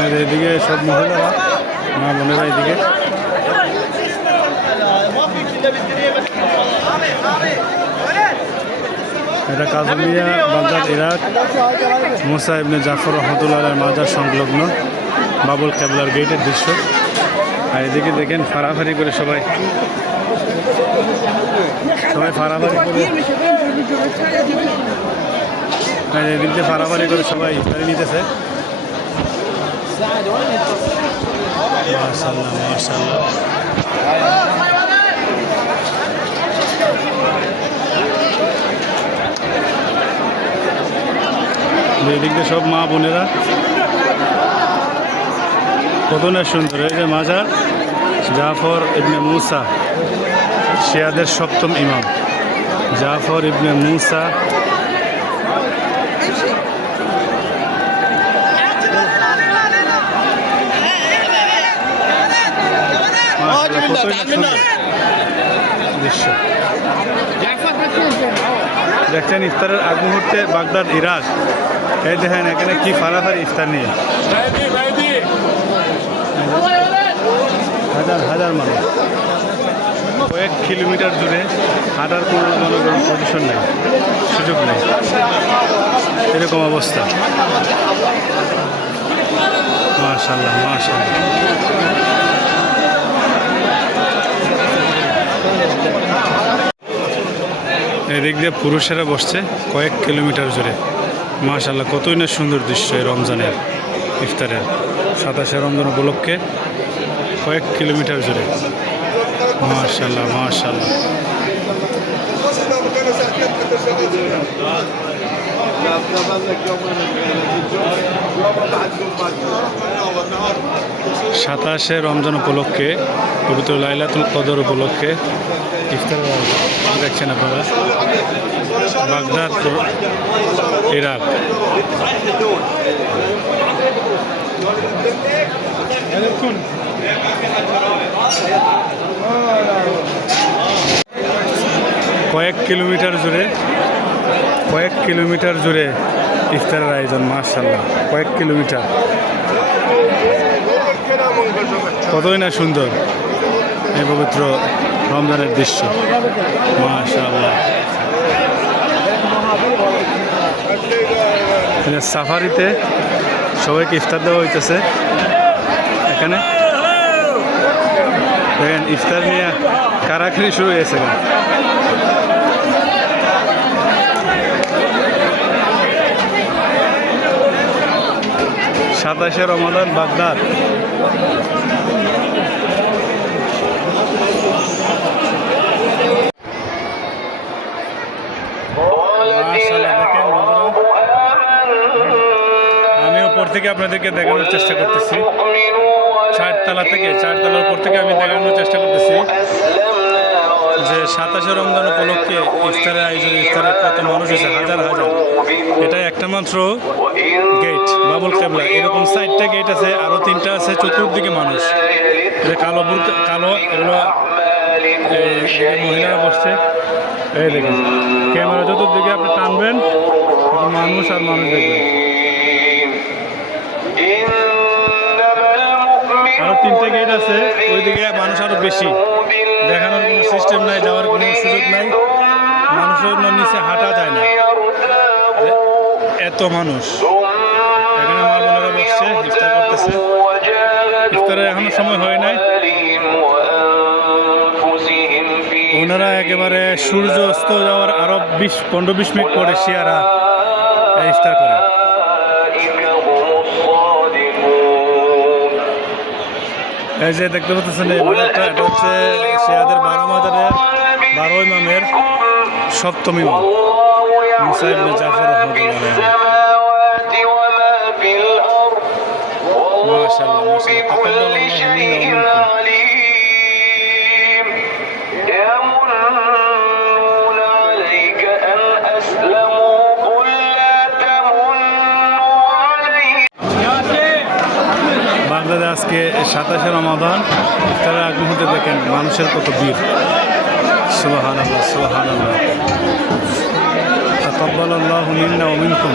আর এদিকে সব মহিলারা, মা বোনেরা এদিকে। এটা Kazimiya Baghdad Iraq. Musa Jafar রহমতুল্লাহ মাজার সংলগ্ন বাবুল কেবলার গেটের দৃশ্য। আর এদিকে দেখেন ফাড়াফাড়ি করে সবাই। সবাই ফাড়াফাড়ি করে। এদিক দিয়ে ফাড়াফাড়ি করে সবাই ইফতারি নিতেছে। দিয়ে সব মা বোনেরা। কত না সুন্দর। এই যে মাজার, জাফর ইবনে মুসা, শিয়াদের সপ্তম ইমাম। জাফর ইবনে মুসা মাশাআল্লাহ, কতই না সুন্দর দৃশ্য। দেখছেন ইফতারের আগ মুহূর্তে বাগদাদ ইরাক এই দেখেন এখানে কি ফারাফারি ইফতার নিয়ে। হাজার হাজার মানুষ। কয়েক কিলোমিটার দূরে হাঁটার কোনো জনগণ পজিশন নেই সুযোগ নেই। এরকম অবস্থা। মাশাল্লাহ মাশাল্লাহ এদিক দিয়ে পুরুষেরা বসছে কয়েক কিলোমিটার জুড়ে। মাশাল্লাহ কতই না সুন্দর দৃশ্য এই রমজানের ইফতারের। সাতাশে রমজান উপলক্ষে কয়েক কিলোমিটার জুড়ে। মাশাল্লাহ মাশাল্লাহ সাতাশে রমজান উপলক্ষে পবিত্র লাইলাতুল কদর উপলক্ষে আয়োজন। দেখছেন আপনারা? Baghdad Iraq. কয়েক কিলোমিটার জুড়ে, কয়েক কিলোমিটার জুড়ে ইফতারের আয়োজন মার্শাল্লাহ কয়েক কিলোমিটার। কতই না সুন্দর, এই পবিত্র রমজানের দৃশ্য মাশাল্লাহ এখানে সাফারিতে সবাইকে ইফতার দেওয়া হইতেছে। এখানে? দেখেন, ইফতার নিয়ে কারাখানি শুরু হয়েছে। সাতাশে রমাদান, বাগদাদ। আমি উপর থেকে আপনাদেরকে দেখানোর চেষ্টা করতেছি। চারতলা থেকে, চারতলার উপর থেকে আমি দেখানোর চেষ্টা করতেছি যে সাতাশে রমজান উপলক্ষে ইফতারের আয়োজন ইফতারের কত মানুষ আছে? হাজার হাজার। এটা একটা মাত্র গেট বাবুল কেবলা। এরকম চারটা গেট আছে আরও তিনটা আছে চতুর্দিকে মানুষ। যে কালো কালো, এগুলো মহিলারা বসছে। এই দেখুন, ক্যামেরা চতুর্দিকে তখন মানুষ আর মানুষ দেখবেন আরও তিনটে গেট আছে, ওইদিকে মানুষ আরও বেশি। দেখানোর কোনো সিস্টেম নাই, যাওয়ার কোনো সুযোগ নাই। মানুষের নিচে হাঁটা যায় না। এত মানুষ। এখানে মা বোনেরা বসছে, ইফতার করতেছে। ইফতারের এখনও সময় হয় নাই। ওনারা একেবারে সূর্য অস্ত যাওয়ার আরও বিশ, পনেরো, বিশ মিনিট পরে শিয়ারা ইফতার করে। এই যে দেখতে পাচ্ছেন এটা হচ্ছে শিয়াদের বারো মাজারের বারো ইমামের সপ্তম ইমাম মুসা জাফর রহমতুল্লাহ মাশাআল্লাহ মাশাআল্লাহ। আজকে সাতাশে রমাদান। তারা এক মুহূর্তে দেখেন মানুষের কত বীর সুবাহান আল্লাহ সুবাহান আল্লাহ তাকাব্বালাল্লাহু মিন্না ওয়া মিনকুম।